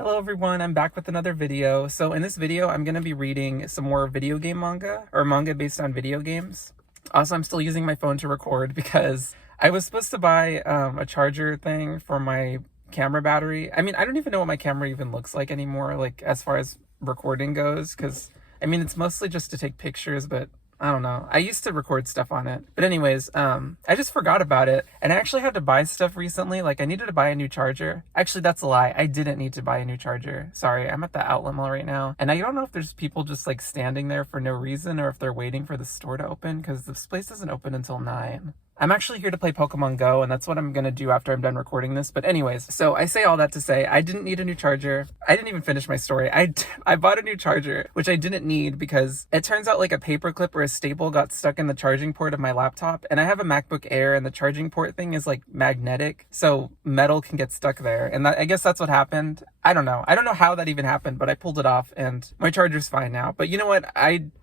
Hello everyone, I'm back with another video. So in this video, I'm going to be reading some more video game manga, or manga based on video games. Also, I'm still using my phone to record because I was supposed to buy a charger thing for my camera battery. I mean, I don't even know what my camera even looks like anymore, like as far as recording goes, because I mean, it's mostly just to take pictures, but I don't know. I used to record stuff on it. But anyways, I just forgot about it. And I actually had to buy stuff recently. Like I needed to buy a new charger. Actually, that's a lie. I didn't need to buy a new charger. Sorry, I'm at the outlet mall right now. And I don't know if there's people just like standing there for no reason or if they're waiting for the store to open because this place doesn't open until 9. I'm actually here to play Pokemon Go, and that's what I'm going to do after I'm done recording this. But anyways, so I say all that to say I didn't need a new charger. I didn't even finish my story. I bought a new charger, which I didn't need because it turns out like a paper clip or a staple got stuck in the charging port of my laptop. And I have a MacBook Air, and the charging port thing is like magnetic, so metal can get stuck there. And I guess that's what happened. I don't know. I don't know how that even happened, but I pulled it off, and my charger's fine now. But you know what?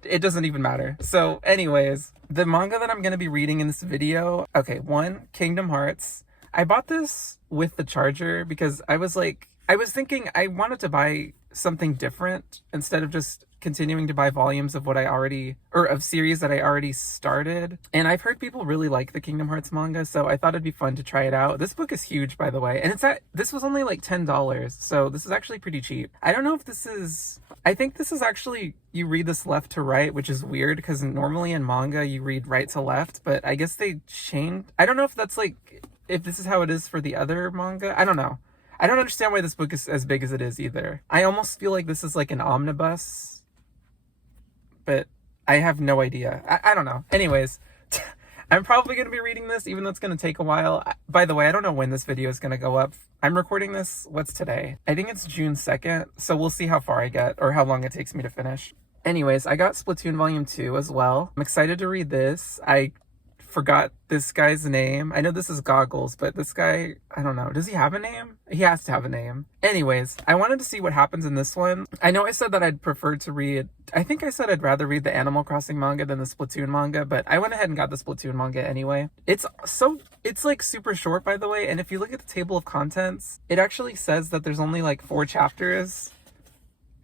It doesn't even matter. So anyways, the manga that I'm going to be reading in this video, okay, one, Kingdom Hearts. I bought this with the charger because I was thinking I wanted to buy something different instead of just continuing to buy volumes of of series that I already started. And I've heard people really like the Kingdom Hearts manga, so I thought it'd be fun to try it out. This book is huge, by the way, and this was only like $10, so this is actually pretty cheap. I don't know if I think this is actually, you read this left to right, which is weird because normally in manga you read right to left, but I guess they changed. I don't know if that's if this is how it is for the other manga. I don't know. I don't understand why this book is as big as it is either. I almost feel like this is like an omnibus, but I have no idea. I don't know. Anyways, I'm probably going to be reading this, even though it's going to take a while. By the way, I don't know when this video is going to go up. I'm recording this, what's today? I think it's June 2nd, so we'll see how far I get or how long it takes me to finish. Anyways, I got Splatoon Volume 2 as well. I'm excited to read this. I forgot this guy's name. I know this is Goggles, but this guy, I don't know. Does he have a name? He has to have a name. Anyways, I wanted to see what happens in this one. I know I said that I'd prefer to read, I think I said I'd rather read the Animal Crossing manga than the Splatoon manga, but I went ahead and got the Splatoon manga anyway. It's like super short, by the way, and if you look at the table of contents, it actually says that there's only like 4 chapters,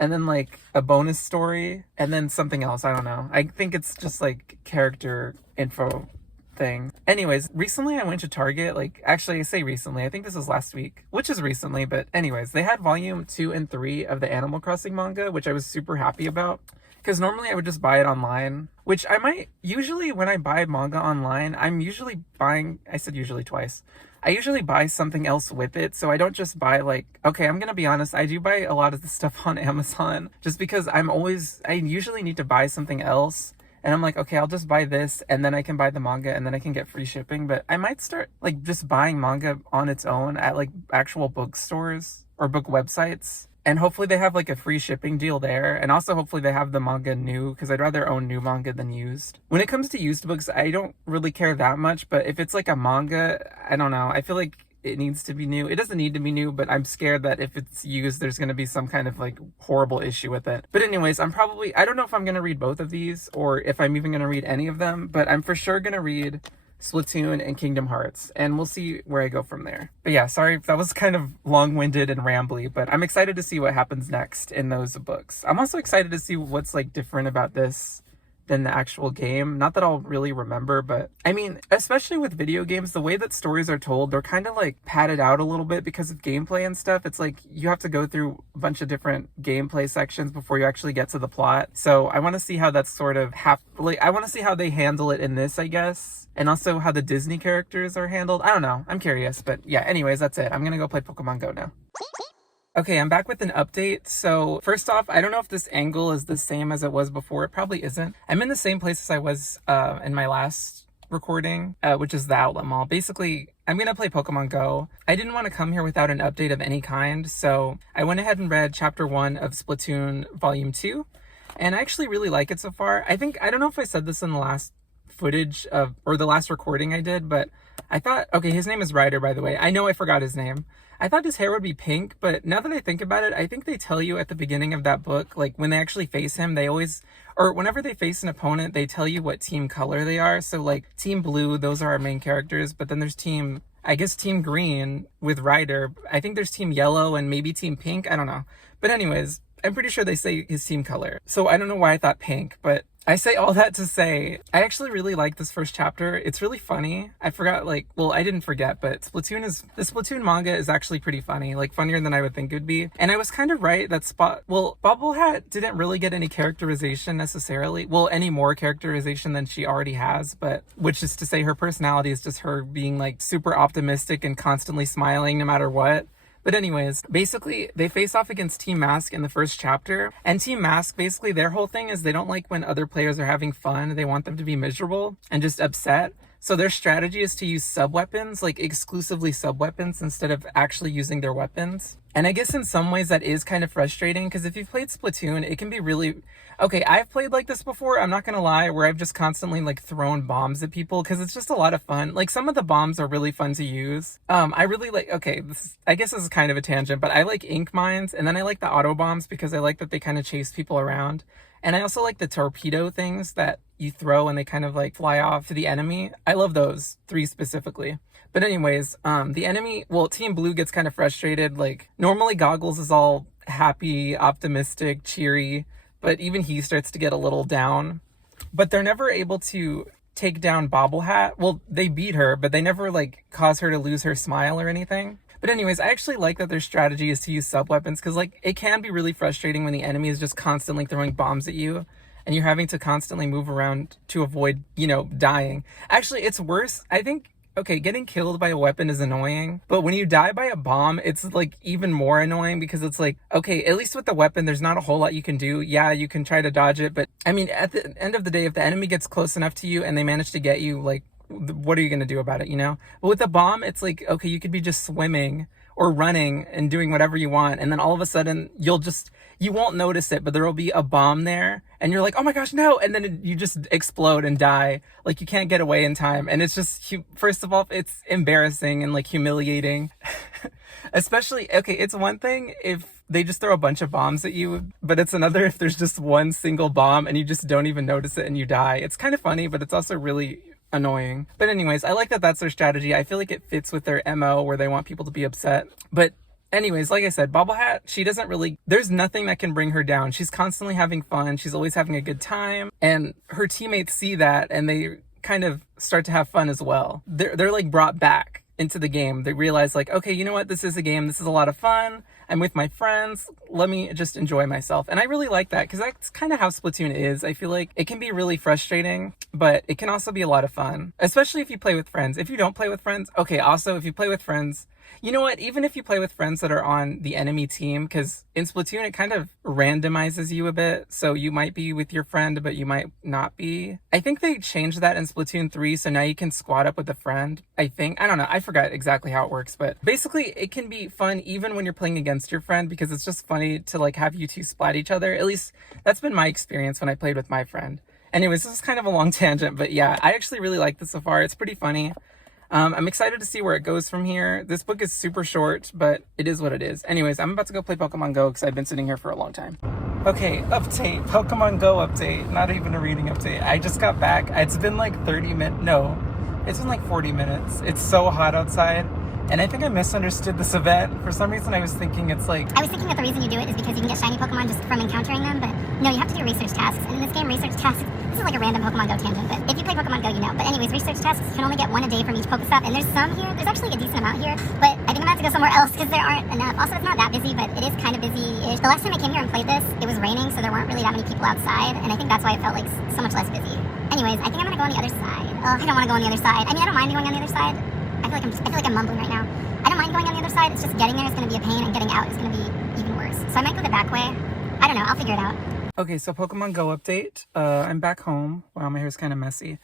and then like a bonus story, and then something else. I don't know. I think it's just like character info thing. Anyways, recently I went to Target, actually I say recently, I think this was last week, which is recently, but anyways, they had volume 2 and 3 of the Animal Crossing manga, which I was super happy about, because normally I would just buy it online, which I might, usually when I buy manga online, I'm usually buying, I said usually twice, I usually buy something else with it, so I don't just buy okay, I'm gonna be honest, I do buy a lot of the stuff on Amazon, just because I usually need to buy something else. And I'm like, okay, I'll just buy this, and then I can buy the manga, and then I can get free shipping. But I might start, just buying manga on its own at, actual bookstores or book websites. And hopefully they have, a free shipping deal there. And also, hopefully they have the manga new, because I'd rather own new manga than used. When it comes to used books, I don't really care that much. But if it's, a manga, I don't know. I feel like it needs to be new. It doesn't need to be new, but I'm scared that if it's used, there's going to be some kind of horrible issue with it. But anyways, I don't know if I'm going to read both of these or if I'm even going to read any of them, but I'm for sure going to read Splatoon and Kingdom Hearts, and we'll see where I go from there. But yeah, sorry if that was kind of long-winded and rambly, but I'm excited to see what happens next in those books. I'm also excited to see what's different about this than the actual game. Not that I'll really remember, but I mean, especially with video games, the way that stories are told, they're kind of padded out a little bit because of gameplay and stuff. It's you have to go through a bunch of different gameplay sections before you actually get to the plot. So I want to see how that's sort of I want to see how they handle it in this, I guess. And also how the Disney characters are handled. I don't know. I'm curious, but yeah, anyways, that's it. I'm gonna go play Pokemon Go now. Okay, I'm back with an update. So first off, I don't know if this angle is the same as it was before. It probably isn't. I'm in the same place as I was in my last recording, which is the outlet mall. Basically, I'm going to play Pokemon Go. I didn't want to come here without an update of any kind, so I went ahead and read Chapter 1 of Splatoon Volume 2, and I actually really like it so far. I don't know if I said this in the last footage or the last recording I did, but I thought, okay, his name is Ryder, by the way. I know I forgot his name. I thought his hair would be pink, but now that I think about it, I think they tell you at the beginning of that book, when they actually face him, or whenever they face an opponent, they tell you what team color they are. So Team Blue, those are our main characters, but then there's Team I guess Team Green with Ryder. I think there's Team Yellow and maybe Team Pink. I don't know. But anyways, I'm pretty sure they say his team color. So I don't know why I thought pink, but I say all that to say, I actually really like this first chapter. It's really funny. I forgot, like, well, I didn't forget, but the Splatoon manga is actually pretty funny, like funnier than I would think it would be. And I was kind of right that Bubble Hat didn't really get any characterization necessarily. Well, any more characterization than she already has, but which is to say her personality is just her being like super optimistic and constantly smiling no matter what. But anyways, basically, they face off against Team Mask in the first chapter. And Team Mask, basically, their whole thing is they don't like when other players are having fun. They want them to be miserable and just upset. So their strategy is to use sub-weapons, like exclusively sub-weapons, instead of actually using their weapons. And I guess in some ways that is kind of frustrating, because if you've played Splatoon, it can be really... Okay, I've played like this before, I'm not gonna lie, where I've just constantly like thrown bombs at people, because it's just a lot of fun. Like, some of the bombs are really fun to use. I really like... Okay, I guess this is kind of a tangent, but I like ink mines, and then I like the auto bombs because I like that they kind of chase people around. And I also like the torpedo things that you throw and they kind of like fly off to the enemy. I love those 3 specifically. But anyways, the enemy, well, Team Blue gets kind of frustrated. Like, normally Goggles is all happy, optimistic, cheery, but even he starts to get a little down. But they're never able to take down Bobble Hat. Well, they beat her, but they never like cause her to lose her smile or anything. But anyways, I actually like that their strategy is to use sub-weapons, because like it can be really frustrating when the enemy is just constantly throwing bombs at you and you're having to constantly move around to avoid, you know, dying. Actually, it's worse. I think, okay, getting killed by a weapon is annoying, but when you die by a bomb, it's like even more annoying, because it's like, okay, at least with the weapon, there's not a whole lot you can do. Yeah, you can try to dodge it, but I mean, at the end of the day, if the enemy gets close enough to you and they manage to get you, like, what are you going to do about it, you know? But with a bomb, it's like, okay, you could be just swimming or running and doing whatever you want, and then all of a sudden you won't notice it, but there will be a bomb there and you're like, oh my gosh, no, and then you just explode and die. Like, you can't get away in time, and it's just, first of all, it's embarrassing and like humiliating. Especially, okay, it's one thing if they just throw a bunch of bombs at you, but it's another if there's just one single bomb and you just don't even notice it and you die. It's kind of funny, but it's also really annoying. But anyways, I like that that's their strategy. I feel like it fits with their MO where they want people to be upset. But anyways, like I said, Bobble Hat, she doesn't really, there's nothing that can bring her down. She's constantly having fun. She's always having a good time. And her teammates see that and they kind of start to have fun as well. They're like brought back into the game. They realize like, okay, you know what? This is a game. This is a lot of fun. I'm with my friends. Let me just enjoy myself. And I really like that, because that's kind of how Splatoon is. I feel like it can be really frustrating, but it can also be a lot of fun, especially if you play with friends. If you don't play with friends, okay, also if you play with friends, you know what, even if you play with friends that are on the enemy team, because in Splatoon it kind of randomizes you a bit, so you might be with your friend but you might not be. I think they changed that in Splatoon 3, so now you can squad up with a friend, I think. I don't know, I forgot exactly how it works, but basically it can be fun even when you're playing against your friend, because it's just funny to like have you two splat each other. At least that's been my experience when I played with my friend. Anyways, this is kind of a long tangent, but yeah, I actually really like this so far. It's pretty funny. I'm excited to see where it goes from here. This book is super short, but it is what it is. Anyways, I'm about to go play Pokemon Go because I've been sitting here for a long time. Okay, update. Pokemon Go update. Not even a reading update. I just got back. It's been like 30 minutes. No, it's been like 40 minutes. It's so hot outside. And I think I misunderstood this event. For some reason, I was thinking it's like... I was thinking that the reason you do it is because you can get shiny Pokemon just from encountering them, but no, you have to do research tasks. And in this game, research tasks... This is like a random Pokemon Go tangent, but if you play Pokemon Go, you know. But anyways, research tasks can only get 1 a day from each Pokestop, and there's some here. There's actually a decent amount here, but I think I'm gonna have to go somewhere else because there aren't enough. Also, it's not that busy, but it is kind of busy-ish. The last time I came here and played this, it was raining, so there weren't really that many people outside, and I think that's why it felt like so much less busy. Anyways, I think I'm gonna go on the other side. Oh, I don't want to go on the other side. I mean, I don't mind going on the other side. I feel like I'm mumbling right now. I don't mind going on the other side. It's just getting there is going to be a pain, and getting out is going to be even worse. So I might go the back way. I don't know. I'll figure it out. Okay, so Pokemon Go update. I'm back home. Wow, my hair's kind of messy.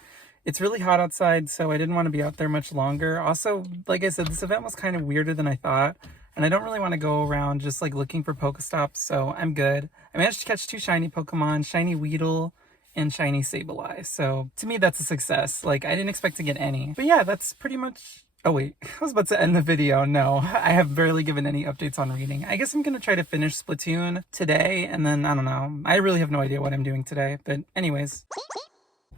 It's really hot outside, so I didn't want to be out there much longer. Also, like I said, this event was kind of weirder than I thought, and I don't really want to go around just like looking for Pokestops, so I'm good. I managed to catch 2 shiny Pokemon, shiny Weedle and shiny Sableye. So to me, that's a success. Like, I didn't expect to get any. But yeah, that's pretty much... Oh wait, I was about to end the video. No, I have barely given any updates on reading. I guess I'm going to try to finish Splatoon today, and then, I don't know. I really have no idea what I'm doing today, but anyways.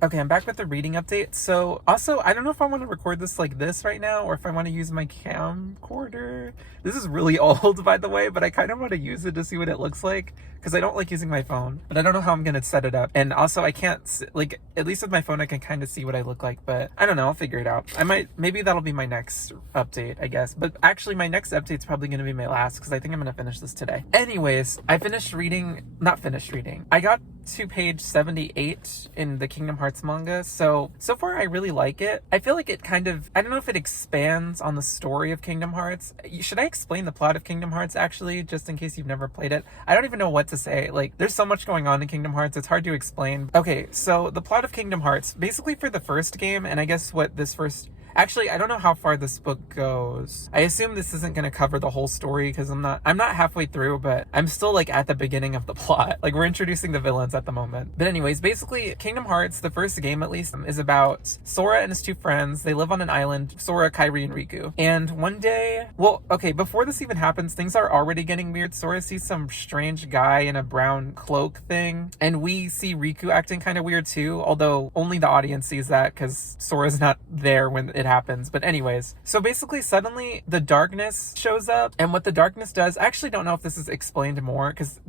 Okay, I'm back with the reading update. So, also, I don't know if I want to record this like this right now or if I want to use my camcorder. This is really old, by the way, but I kind of want to use it to see what it looks like because I don't like using my phone, but I don't know how I'm going to set it up. And also, I can't, like, at least with my phone, I can kind of see what I look like, but I don't know. I'll figure it out. Maybe that'll be my next update, I guess. But actually, my next update's probably going to be my last because I think I'm going to finish this today. Anyways, I not finished reading. I got to page 78 in the Kingdom Hearts manga. So far I really like it. I feel like it kind of, I don't know if it expands on the story of Kingdom Hearts. Should I explain the plot of Kingdom Hearts actually, just in case you've never played it? I don't even know what to say. Like, there's so much going on in Kingdom Hearts, it's hard to explain. Okay, so the plot of Kingdom Hearts, basically for the first game, and I guess what this first... Actually, I don't know how far this book goes. I assume this isn't going to cover the whole story because I'm not halfway through, but I'm still like at the beginning of the plot. Like, we're introducing the villains at the moment. But anyways, basically Kingdom Hearts, the first game at least, is about Sora and his two friends. They live on an island, Sora, Kairi, and Riku. And one day, well, okay, before this even happens, things are already getting weird. Sora sees some strange guy in a brown cloak thing, and we see Riku acting kind of weird too, although only the audience sees that because Sora's not there when it happens. But anyways, so basically suddenly the darkness shows up, and what the darkness does, I actually don't know if this is explained more because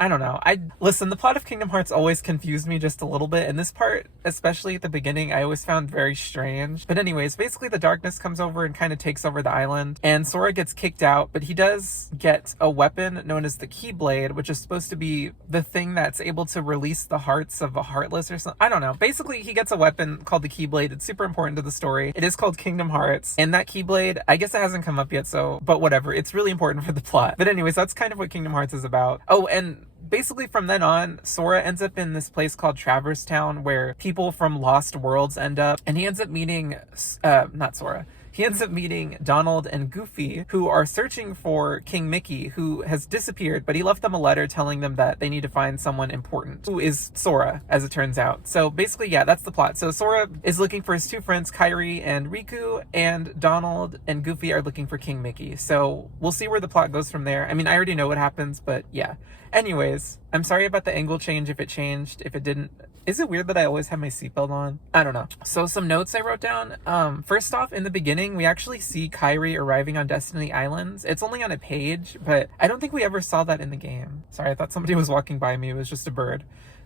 I don't know. Listen, the plot of Kingdom Hearts always confused me just a little bit, and this part, especially at the beginning, I always found very strange. But anyways, basically the darkness comes over and kind of takes over the island, and Sora gets kicked out, but he does get a weapon known as the Keyblade, which is supposed to be the thing that's able to release the hearts of a Heartless or something. I don't know. Basically, he gets a weapon called the Keyblade. It's super important to the story. It is called Kingdom Hearts, and that Keyblade, I guess it hasn't come up yet, but whatever. It's really important for the plot. But anyways, that's kind of what Kingdom Hearts is about. Oh, and basically from then on, Sora ends up in this place called Traverse Town where people from Lost Worlds end up, and he ends up meeting, not Sora. He ends up meeting Donald and Goofy, who are searching for King Mickey, who has disappeared, but he left them a letter telling them that they need to find someone important, who is Sora, as it turns out. So basically, yeah, that's the plot. So Sora is looking for his two friends, Kairi and Riku, and Donald and Goofy are looking for King Mickey. So we'll see where the plot goes from there. I mean, I already know what happens, but yeah. Anyways, I'm sorry about the angle change if it changed, if it didn't. Is it weird that I always have my seatbelt on? I don't know. So some notes I wrote down. First off, in the beginning, we actually see Kairi arriving on Destiny Islands. It's only on a page, but I don't think we ever saw that in the game. Sorry, I thought somebody was walking by me. It was just a bird.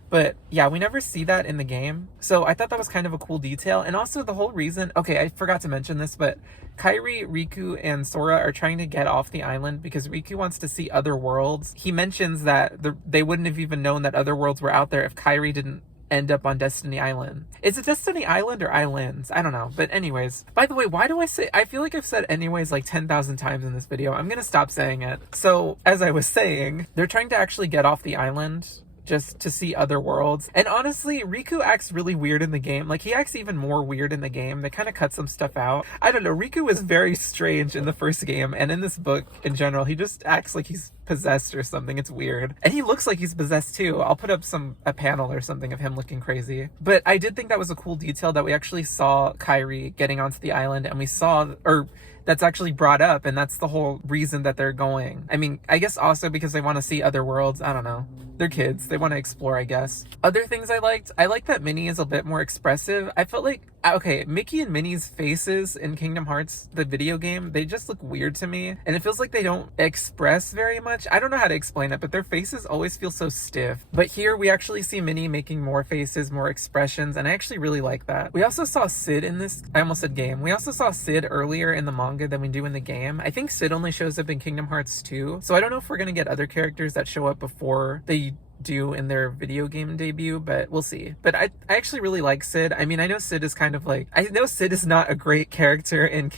But yeah, we never see that in the game. So I thought that was kind of a cool detail. And also the whole reason, okay, I forgot to mention this, but Kairi, Riku, and Sora are trying to get off the island because Riku wants to see other worlds. He mentions that they wouldn't have even known that other worlds were out there if Kairi didn't end up on Destiny Island. Is it Destiny Island or Islands? I don't know. But anyways, by the way, why do I feel like I've said anyways like 10,000 times in this video. I'm gonna stop saying it. So as I was saying, they're trying to actually get off the island just to see other worlds. And honestly, Riku acts really weird in the game. Like, he acts even more weird in the game. They kind of cut some stuff out. I don't know, Riku is very strange in the first game, and in this book in general, he just acts like he's possessed or something. It's weird. And he looks like he's possessed too. I'll put up a panel or something of him looking crazy. But I did think that was a cool detail that we actually saw Kairi getting onto the island, and we saw, or that's actually brought up, and that's the whole reason that they're going. I mean, I guess also because they want to see other worlds. I don't know. They're kids. They want to explore, I guess. Other things I liked that Minnie is a bit more expressive. I felt like, okay, Mickey and Minnie's faces in Kingdom Hearts, the video game, they just look weird to me. And it feels like they don't express very much. I don't know how to explain it, but their faces always feel so stiff. But here we actually see Minnie making more faces, more expressions, and I actually really like that. We also saw Sid in this, I almost said game. We also saw Sid earlier in the manga than we do in the game. I think Sid only shows up in Kingdom Hearts 2. So I don't know if we're gonna get other characters that show up before they do in their video game debut, but we'll see. But I actually really like Sid. I mean, I know Sid is kind of like, I know Sid is not a great character in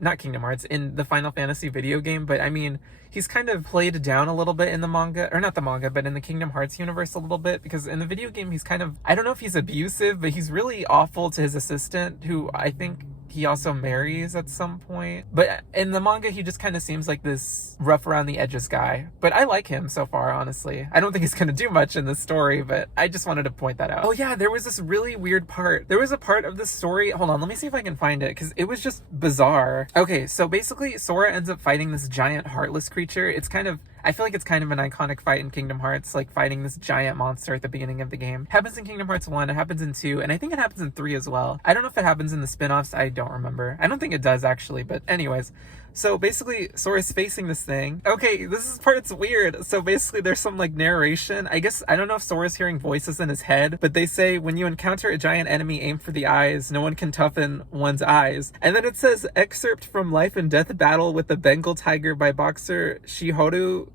not Kingdom Hearts, in the Final Fantasy video game, but I mean, he's kind of played down a little bit in the manga, or not the manga, but in the Kingdom Hearts universe a little bit, because in the video game, he's kind of, I don't know if he's abusive, but he's really awful to his assistant, who I think he also marries at some point. But in the manga, he just kind of seems like this rough around the edges guy. But I like him so far, honestly. I don't think he's gonna do much in this story, but I just wanted to point that out. Oh yeah, there was this really weird part. There was a part of the story, hold on, let me see if I can find it, because it was just bizarre. Okay, so basically, Sora ends up fighting this giant heartless creature. It's kind of, I feel like it's kind of an iconic fight in Kingdom Hearts, like fighting this giant monster at the beginning of the game. It happens in Kingdom Hearts 1, it happens in 2, and I think it happens in 3 as well. I don't know if it happens in the spin-offs, I don't remember. I don't think it does actually, but anyways. So basically, Sora's facing this thing. Okay, this part's weird. So basically, there's some like narration. I guess, I don't know if Sora's hearing voices in his head, but they say, when you encounter a giant enemy, aim for the eyes. No one can toughen one's eyes. And then it says, excerpt from Life and Death Battle with the Bengal Tiger by boxer Shihodo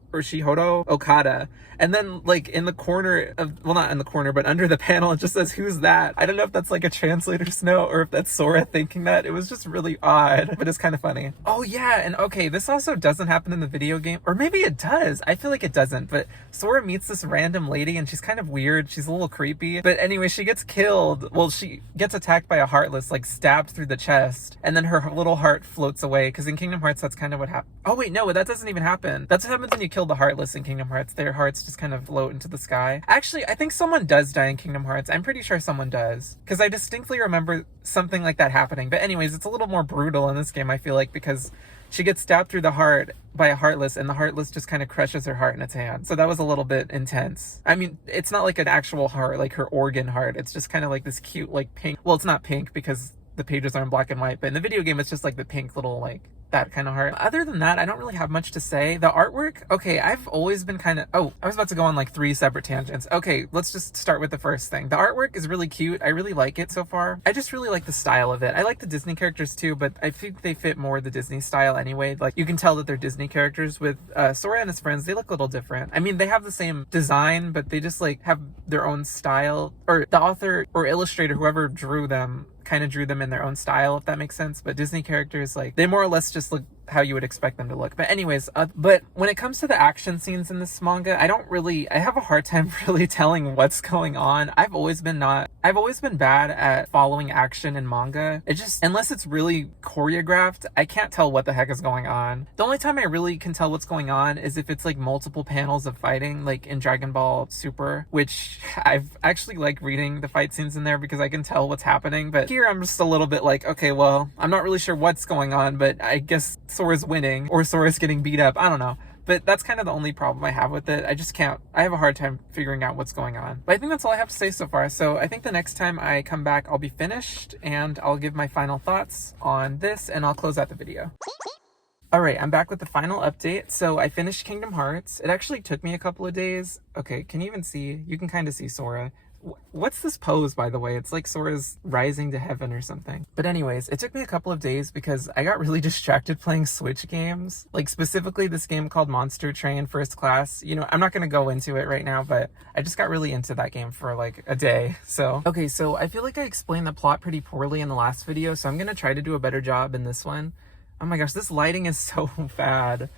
Okada. And then like in the corner of, well, not in the corner, but under the panel, it just says, who's that? I don't know if that's like a translator's note or if that's Sora thinking that. It was just really odd, but it's kind of funny. Oh yeah, and okay, this also doesn't happen in the video game, or maybe it does. I feel like it doesn't, but Sora meets this random lady and she's kind of weird. She's a little creepy, but anyway, she gets killed. Well, she gets attacked by a Heartless, like stabbed through the chest, and then her little heart floats away, because in Kingdom Hearts, that's kind of what happened. Oh wait, no, that doesn't even happen. That's what happens when you kill the Heartless in Kingdom Hearts. Their hearts just kind of float into the sky. Actually, I think someone does die in Kingdom Hearts. I'm pretty sure someone does, because I distinctly remember something like that happening. But anyways, it's a little more brutal in this game, I feel like, because she gets stabbed through the heart by a Heartless, and the Heartless just kind of crushes her heart in its hand. So that was a little bit intense. I mean, it's not like an actual heart, like her organ heart. It's just kind of like this cute, like pink. Well, it's not pink because the pages are in black and white, but in the video game, it's just like the pink little, like, that kind of heart. Other than that, I don't really have much to say. The artwork, okay, I've always been kind of, oh, I was about to go on like 3 separate tangents. Okay, let's just start with the first thing. The artwork is really cute. I really like it so far. I just really like the style of it. I like the Disney characters too, but I think they fit more the Disney style anyway. Like, you can tell that they're Disney characters. With Sora and his friends, they look a little different. I mean, they have the same design, but they just like have their own style, or the author or illustrator, whoever drew them, kind of drew them in their own style, if that makes sense. But Disney characters, like, they more or less just look how you would expect them to look. But anyways, but when it comes to the action scenes in this manga, I have a hard time really telling what's going on. I've always been bad at following action in manga. It just, unless it's really choreographed, I can't tell what the heck is going on. The only time I really can tell what's going on is if it's like multiple panels of fighting, like in Dragon Ball Super, which I've actually like reading the fight scenes in there because I can tell what's happening. But here I'm just a little bit like, okay, well, I'm not really sure what's going on, but I guess Sora's winning or Sora's getting beat up. I don't know. But that's kind of the only problem I have with it. I have a hard time figuring out what's going on. But I think that's all I have to say so far. So I think the next time I come back, I'll be finished and I'll give my final thoughts on this and I'll close out the video. Alright, I'm back with the final update. So I finished Kingdom Hearts. It actually took me a couple of days. Okay, can you even see? You can kind of see Sora. What's this pose, by the way? It's like Sora's rising to heaven or something. But anyways, it took me a couple of days because I got really distracted playing Switch games. Like, specifically this game called Monster Train First Class. You know, I'm not going to go into it right now, but I just got really into that game for like a day. So, okay, so I feel like I explained the plot pretty poorly in the last video, so I'm going to try to do a better job in this one. Oh my gosh, this lighting is so bad.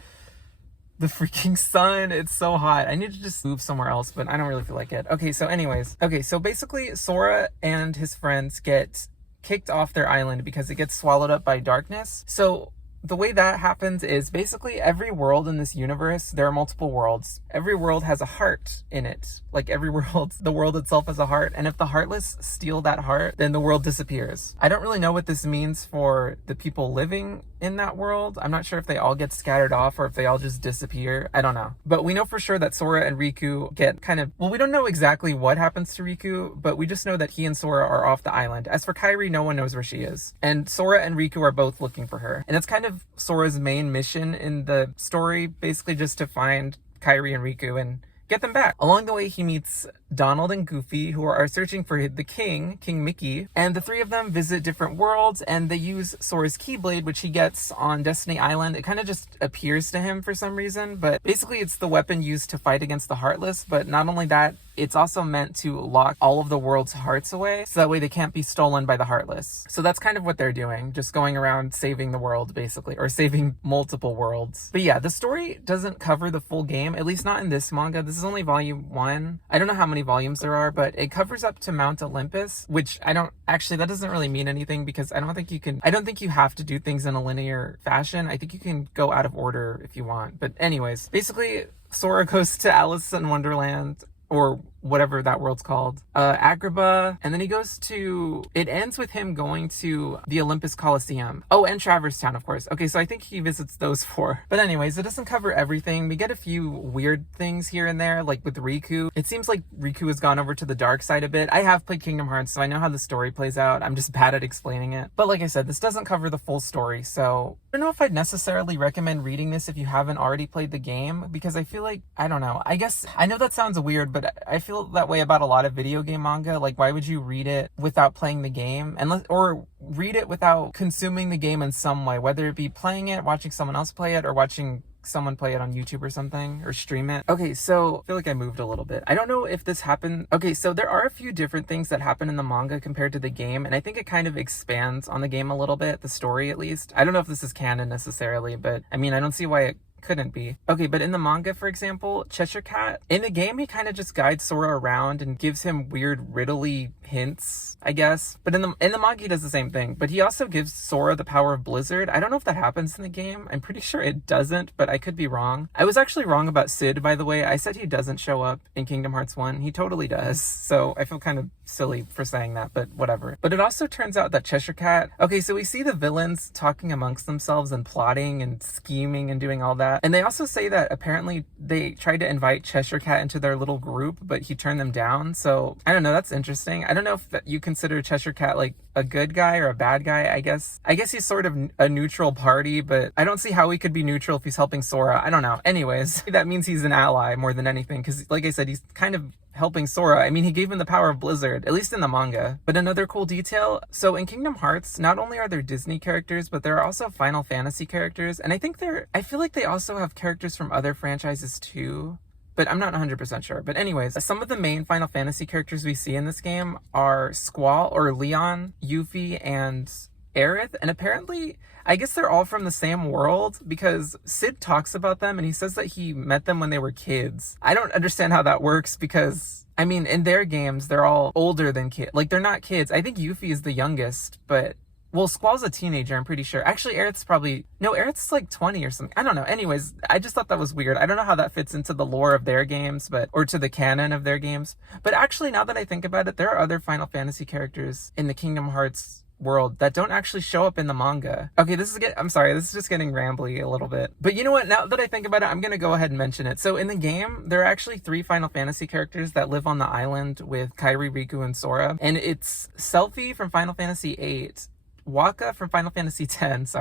The freaking sun, it's so hot. I need to just move somewhere else, but I don't really feel like it. Okay, so anyways. Okay, so basically Sora and his friends get kicked off their island because it gets swallowed up by darkness. So the way that happens is basically every world in this universe, there are multiple worlds. Every world has a heart in it. Like every world, the world itself has a heart. And if the Heartless steal that heart, then the world disappears. I don't really know what this means for the people living in that world. I'm not sure if they all get scattered off or if they all just disappear. I don't know. But we know for sure that Sora and Riku get kind of, well, we don't know exactly what happens to Riku, but we just know that he and Sora are off the island. As for Kairi, no one knows where she is. And Sora and Riku are both looking for her. And it's kind of Sora's main mission in the story, basically just to find Kairi and Riku and get them back. Along the way, he meets Donald and Goofy, who are searching for the King Mickey, and the three of them visit different worlds, and they use Sora's Keyblade, which he gets on Destiny Island. It kind of just appears to him for some reason, but basically it's the weapon used to fight against the Heartless. But not only that, it's also meant to lock all of the world's hearts away, so that way they can't be stolen by the Heartless. So that's kind of what they're doing, just going around saving the world, basically, or saving multiple worlds. But yeah, the story doesn't cover the full game, at least not in this manga. This is only volume 1. I don't know how many volumes there are, but it covers up to Mount Olympus, which that doesn't really mean anything, because I don't think you have to do things in a linear fashion. I think you can go out of order if you want. But anyways, basically Sora goes to Alice in Wonderland, or whatever that world's called, Agrabah, and then he goes to, it ends with him going to the Olympus Coliseum. Oh, and Traverse Town, of course. Okay, so I think he visits those 4. But anyways, it doesn't cover everything. We get a few weird things here and there, like with Riku. It seems like Riku has gone over to the dark side a bit. I have played Kingdom Hearts, so I know how the story plays out. I'm just bad at explaining it. But like I said, this doesn't cover the full story, so I don't know if I'd necessarily recommend reading this if you haven't already played the game, because I feel like, I don't know, I guess, I know that sounds weird, but I feel that way about a lot of video game manga. Like, why would you read it without playing the game? Or read it without consuming the game in some way, whether it be playing it, watching someone else play it, or watching someone play it on YouTube or something, or stream it. Okay, so I feel like I moved a little bit. I don't know if this happened. Okay, so there are a few different things that happen in the manga compared to the game, and I think it kind of expands on the game a little bit, the story at least. I don't know if this is canon necessarily, but I mean, I don't see why it couldn't be. Okay, but in the manga, for example, Cheshire Cat, in the game, he kind of just guides Sora around and gives him weird riddly hints, I guess. But in the manga, he does the same thing. But he also gives Sora the power of Blizzard. I don't know if that happens in the game. I'm pretty sure it doesn't, but I could be wrong. I was actually wrong about Sid, by the way. I said he doesn't show up in Kingdom Hearts 1. He totally does. So I feel kind of silly for saying that, but whatever. But it also turns out that Cheshire Cat... Okay, so we see the villains talking amongst themselves and plotting and scheming and doing all that. And they also say that apparently they tried to invite Cheshire Cat into their little group, but he turned them down. So I don't know, that's interesting. I don't know if you consider Cheshire Cat like a good guy or a bad guy. I guess he's sort of a neutral party, but I don't see how he could be neutral if he's helping Sora. I don't know. Anyways, that means he's an ally more than anything, because like I said, he's kind of helping Sora. I mean, he gave him the power of Blizzard, at least in the manga. But another cool detail, so in Kingdom Hearts, not only are there Disney characters, but there are also Final Fantasy characters, and I feel like they also have characters from other franchises too, but I'm not 100% sure. But anyways, some of the main Final Fantasy characters we see in this game are Squall, or Leon, Yuffie, and Aerith, and apparently, I guess they're all from the same world, because Sid talks about them and he says that he met them when they were kids. I don't understand how that works, because I mean, in their games, they're all older than kids. Like, they're not kids. I think Yuffie is the youngest, but... Well, Squall's a teenager, I'm pretty sure. Actually, Aerith's like 20 or something. I don't know. Anyways, I just thought that was weird. I don't know how that fits into the lore of their games, or to the canon of their games. But actually, now that I think about it, there are other Final Fantasy characters in the Kingdom Hearts world that don't actually show up in the manga. Okay, I'm sorry, this is just getting rambly a little bit. But you know what? Now that I think about it, I'm gonna go ahead and mention it. So in the game, there are actually 3 Final Fantasy characters that live on the island with Kairi, Riku, and Sora. And it's Selphie from Final Fantasy VIII, Waka from Final Fantasy X,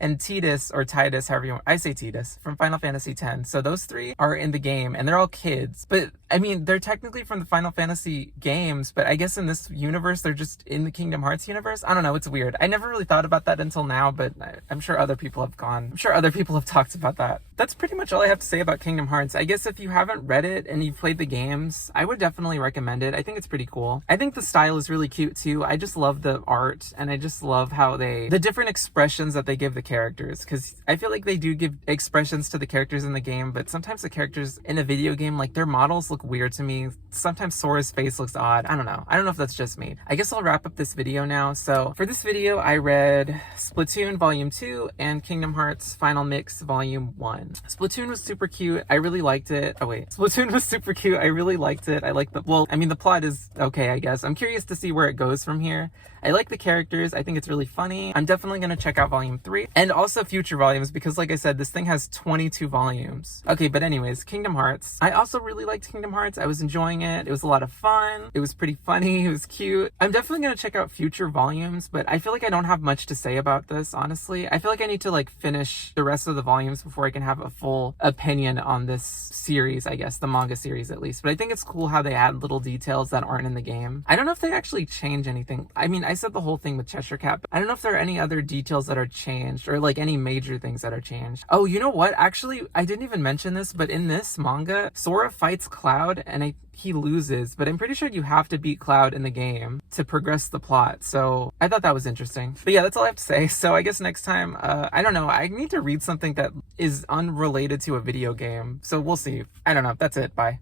and Tidus, or Tidus, however you want. I say Tidus, from Final Fantasy X. So those 3 are in the game, and they're all kids. But, I mean, they're technically from the Final Fantasy games, but I guess in this universe, they're just in the Kingdom Hearts universe? I don't know, it's weird. I never really thought about that until now, but I'm sure other people have talked about that. That's pretty much all I have to say about Kingdom Hearts. I guess if you haven't read it and you've played the games, I would definitely recommend it. I think it's pretty cool. I think the style is really cute, too. I just love the art, and I just love how the different expressions that they give the characters, because I feel like they do give expressions to the characters in the game, but sometimes the characters in a video game, like, their models look weird to me. Sometimes Sora's face looks odd. I don't know if that's just me. I guess I'll wrap up this video now. So for this video, I read Splatoon Volume 2 and Kingdom Hearts Final Mix Volume 1. Splatoon was super cute. I really liked it. Splatoon was super cute. I really liked it. The plot is okay, I guess. I'm curious to see where it goes from here. I like the characters. I think it's really funny. I'm definitely going to check out Volume 3 and also future volumes, because like I said, this thing has 22 volumes. Okay, but anyways, Kingdom Hearts. I also really liked Kingdom Hearts. I was enjoying it. It was a lot of fun. It was pretty funny. It was cute. I'm definitely going to check out future volumes, but I feel like I don't have much to say about this, honestly. I feel like I need to finish the rest of the volumes before I can have a full opinion on this series, I guess, the manga series at least. But I think it's cool how they add little details that aren't in the game. I don't know if they actually change anything. I mean, I said the whole thing with Cheshire Cat, but I don't know if there are any other details that are changed, or any major things that are changed. Oh, you know what? Actually, I didn't even mention this, but in this manga, Sora fights Cloud and he loses, but I'm pretty sure you have to beat Cloud in the game to progress the plot. So I thought that was interesting. But yeah, that's all I have to say. So I guess next time, I don't know, I need to read something that is unrelated to a video game. So we'll see. I don't know. That's it. Bye.